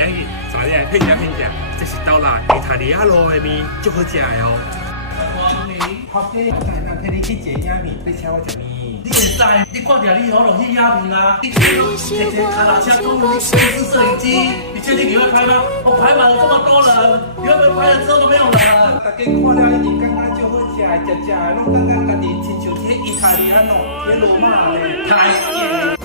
今日带你来品尝品尝，这是豆辣意大利亚路的面，足好食的哦。好嘅，那陪你去食鸭面，你请我食面。你会使，你看到你好容易鸦片啊！你天天开拉车公路，电视摄影机，你确定你会拍吗？我排满了这么多人，你会不会拍了之后都没有人？大家看了一定感觉就好食的，食拢感觉家己亲像去意大利安哦，去罗马咧。开